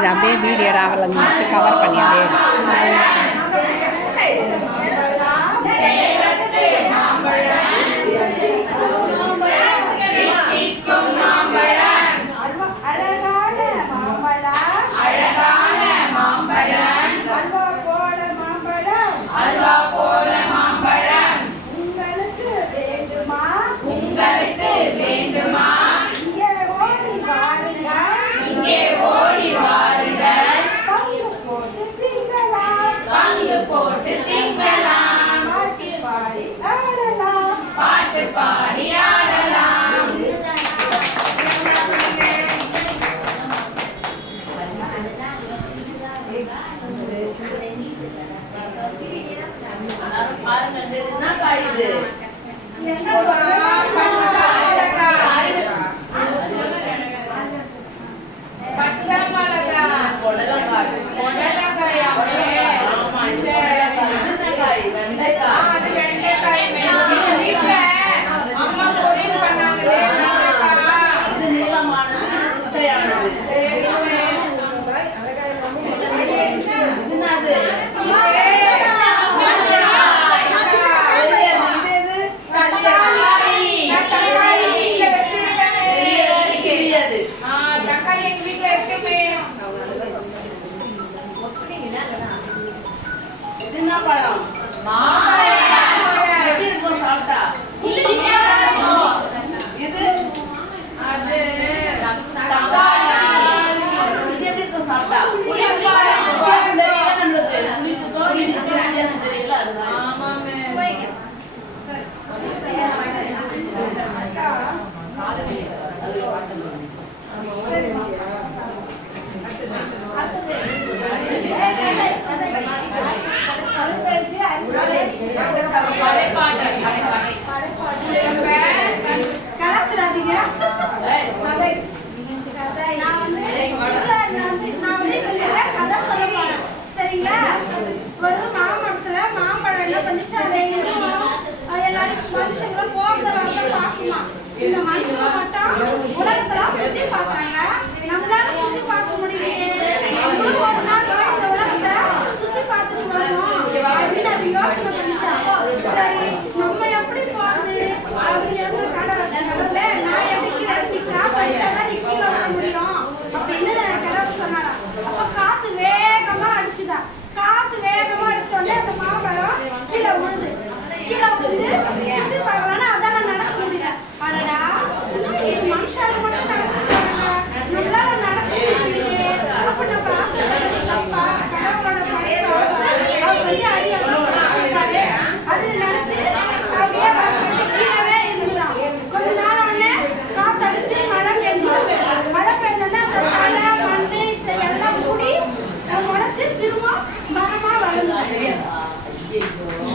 இது அப்படியே வீடியோ ராவலங்க வச்சு கவர் பண்ணி அப்படியே பாட்டு பாடியாடலாம் பாருங்க பாடிது என்ன பழம் மாம்பழம் Yeah.